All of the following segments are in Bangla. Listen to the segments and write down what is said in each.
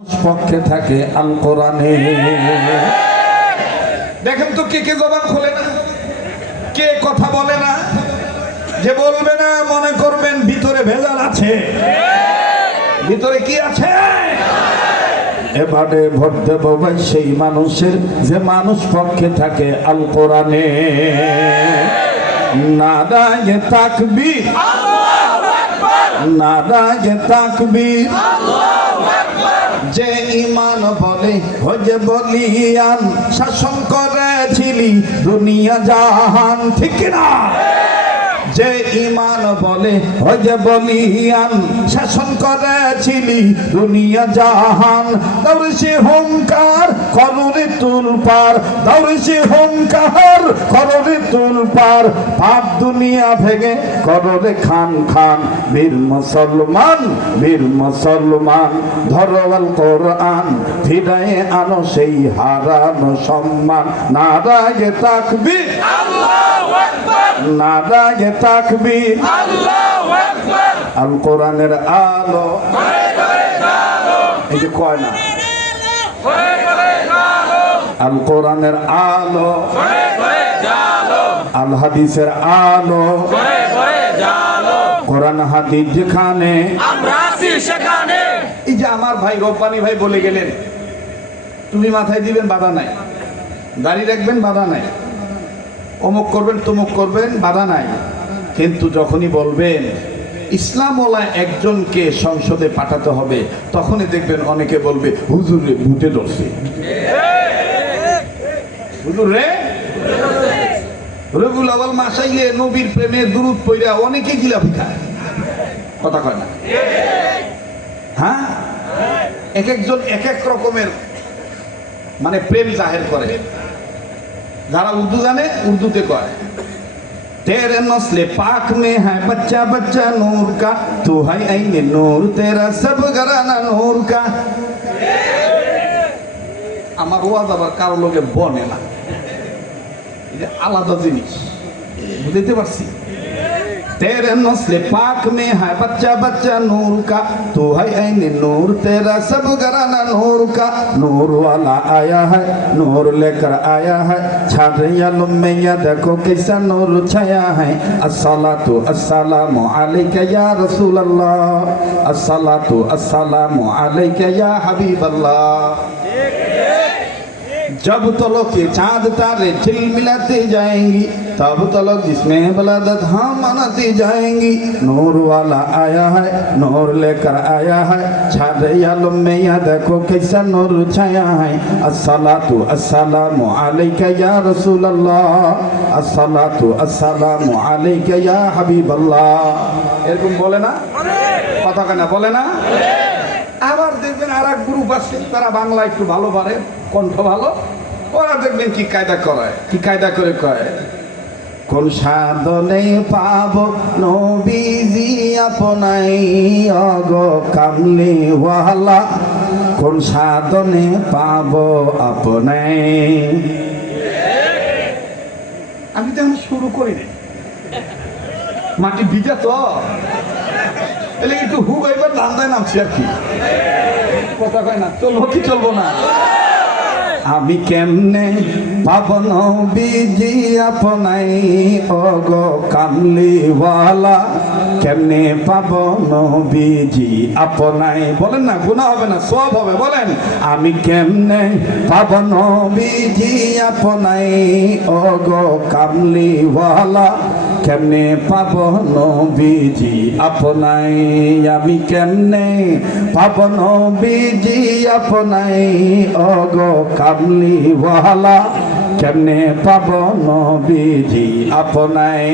পক্ষে থাকে আল কোরআনে। দেখেন তো কে কে জবান খোলে না, কে কথা বলে না। যে বলবে না মনে করবেন ভিতরে ভেজাল আছে। ভিতরে কি আছে? এবারে ভোট দেব ভাই সেই মানুষের যে মানুষ পক্ষে থাকে আল কোরআনে। নারায়ে তাকবীর, নারায়ে তাকবীর। যে ঈমান বলে যে বলিয়ান শাসন করেছিলি দুনিয়া জাহান, ঠিক না? যে ঈমান বলে যে বলিয়ান শাসন করেছিলি দুনিয়া জাহান। দৌড়ছে হুঙ্কার কররে তুলপার, দৌড়ছে হুঙ্কার কররে তুলপার। পাপ দুনিয়া ভেঙে কররে খান খান। বীর মুসলমান, বীর মুসলমান, ধরো আল কোরআন, ফিরায়ে আনো সেই হারানো সম্মান। নারায়ে তাকবীর, আল্লাহু আকবার, নারায়ে তাকবীর, আল্লাহু আকবার। আল কোরআনের আলো এই যে কয় না, আল কোরআনের আলো, আল হাদিসের আলো, কোরআন হাদিস যেখানে আমরা আছি সেখানে। এই যে আমার ভাই রব্বানী ভাই বলে গেলেন, তুমি মাথায় দিবেন বাধা নাই, দাড়ি রাখবেন বাধা নাই, অমুক করবেন তমুক করবেন বাধা নাই। কিন্তু যখনই বলবেন ইসলামওয়ালা একজনকে সংসদে পাঠাতে হবে, তখনই দেখবেন অনেকে বলবে হুজুর রে ভূতে ধরছে, হুজুর রে রবিউল আউয়াল মাসাইয়ে নবীর প্রেমে দুরূদ পড়া অনেকে জিলাপি খায়, কথা কয় না? হ্যাঁ, এক একজন এক এক রকমের মানে প্রেম জাহের করে। যারা উর্দু জানে উর্দুতে কয় तेरे नस्ले पाक में है बच्चा बच्चा नूर का, तू है आईने नूर, तेरा सब घराना नूर का। আমার ওয়াজ আবার কারো লোকে বনে না, এটা আলাদা জিনিস, বুঝতে পারছি? तेरे नस्ले पाक में है बच्चा बच्चा नूर का, तू है आईने नूर, तेरा सब घराना नूर का। नूर वाला आया है, नूर लेकर आया है, छारे आलम में या देखो कैसा नूर छाया है। अस्सलातु अस्सलामु अलैका या रसूल अल्लाह, अस्सलातु अस्सलामु अलैका या हबीब अल्लाह। जब तलक ये चाँद तारे झिलमिलाते जाएंगी, तब तलक जिसमें बलादत हम मनाती जाएंगी। नूर वाला आया है, नूर लेकर आया है, छारे आलम में या देखो कैसा नूर छाया है। अस्सलातु अस्सलामु अलैका या रसूल अल्लाह, अस्सलातु अस्सलामु अलैका या हबीब अल्लाह। এরকম বলে না? কথা কেন বলে না? আবার দেখবেন আর এক গ্রুপ আছে, তারা বাংলা একটু ভালো পারে, কণ্ঠ ভালো, ওরা দেখবেন কি কায়দা করায়, কি কায়দা করে কয়, কোন সাধনে পাব নবীজি আপনাই অগ কামলি ওয়ালা, কোন সাধনে পাব আপনাই। আমি তো শুরু করিনি, মাটি ভিজা তো এলে একটু হু গাইবার ধান্দায় নামছি আর কি, কথা কয় না? চলবো কি চলবো না? আমি কেমনে পাব নবীজি আপনাই ওগো কামলিওয়ালা, কেমনে পাব নবীজি আপনাই? বলেন না, গুনাহ হবে না, সওয়াব হবে। বলেন আমি কেমনে পাব নবীজি আপনাই ওগো কামলিওয়ালা, কেমনে পাব নবীজি আপনাই? আমি কেমনে পাব নবীজি আপনাই ওগো কামলিওয়ালা, কেমনে পাব নবীজি আপনাই?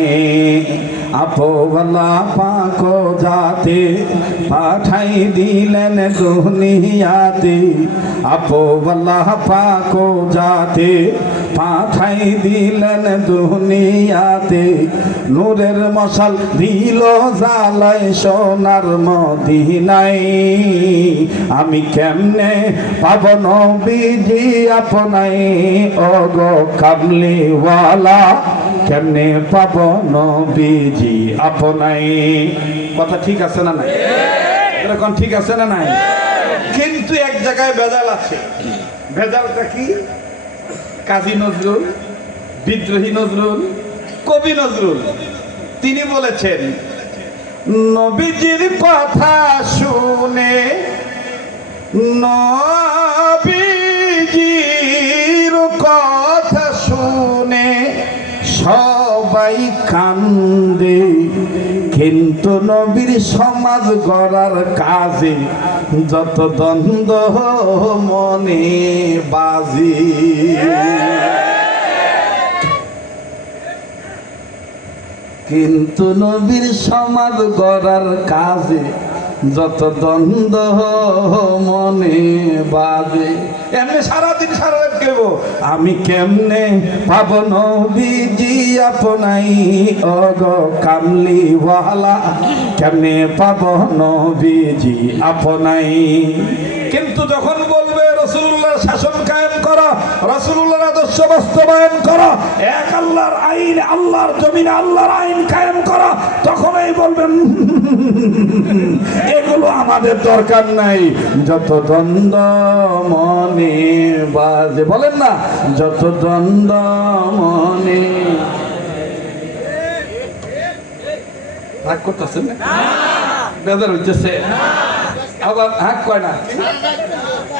আপোওয়ালা পাক জাতে পাঠাই দিলেন দুনিয়াতে, আপোওয়ালা পাক জাতে পাঠাই দিলেন দুনিয়াতে। নূরের মশাল দিল জ্বালায় সোনার মদিনায়, আমি কেমনে পাব নবীজি আপনাই ওগো কামলিওয়ালা, কেমনে পাব নবীজি আপনাই? কথা ঠিক আছে না নাই? এরকম ঠিক আছে না নাই? কিন্তু এক জায়গায় ভেজাল আছে। ভেজালটা কি? কাজী নজরুল, বিদ্রোহী নজরুল, কবি নজরুল তিনি বলেছেন, নবীজির কথা শুনে, নবীজির কথা শুনে সবাই কান্দে, কিন্তু নবীর সমাজ গড়ার কাজে যত দ্বন্দ্ব মনে বাজি। কিন্তু নবীর সমাজ গড়ার কাজে যত দ্বন্দ্ব মনে বাজে। এমনি সারাদিন সারা রাত কেব, আমি কেমনে পাব নবীজি আপনাই অগ কামলি ওয়ালা, কেমনে পাব নবীজি আপনাই। কিন্তু যখন বলবে রাসূলুল্লাহর শাসন কায়েম করো, রাসূলুল্লাহর আদর্শ বাস্তবায়ন করো, এক আল্লাহর আইন, আল্লাহর জমিনে আল্লাহর আইন কায়েম করো, তখনই বলবেন এগুলো আমাদের দরকার নাই। যত দ্বন্দ্ব মনে বাজে, বলেন না, যত দ্বন্দ্ব মনে। রাগ করতেছেন না? বেজার হইতেছে আবার? হাক কয় না।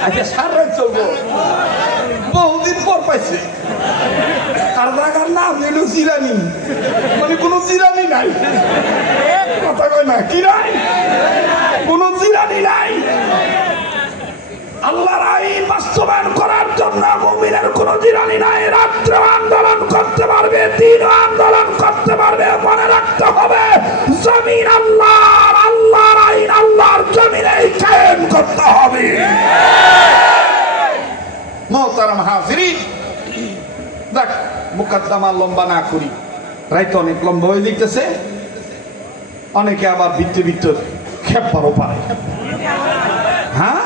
আচ্ছা সারা চলবো, বহুদিন পর পাইছে। আর জায়গার নাম নিল জিরানি, মানে কোনো জিরানি নাই। কথা কয় না, কি নাই? কোনো জিরানি নাই। আল্লাহর আইন বাস্তবায়ন করার জন্য মুমিনের কোনো জিরানি নাই। রাত্র আন্দোলন করতে পারবে, দিন আন্দোলন করতে পারবে। মনে রাখতে হবে জমিন আল্লাহর, আল্লাহর আইন আল্লাহর জমিনেই কায়েম করতে হবে। মোহতারাম হাজিরিন, দেখ মুকদ্দমা লম্বা না করি, রাইতো অনেক লম্বা হয়ে দিতেছে। অনেকে আবার ভিতর খেপারও পারে। হ্যাঁ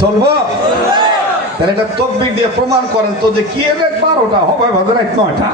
চলবো? তাহলে এটা তকবীর দিয়ে প্রমাণ করেন তো যে কি 12টা হবে, 9টা।